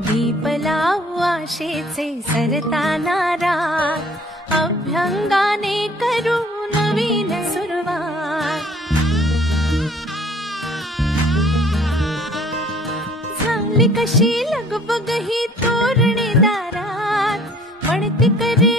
दीप लावू आशेचे सरताना रात, अभ्यंगाने करू नवीन सुरुवात. झाली कशी लगबग ही तोरणी दारात, म्हणती करे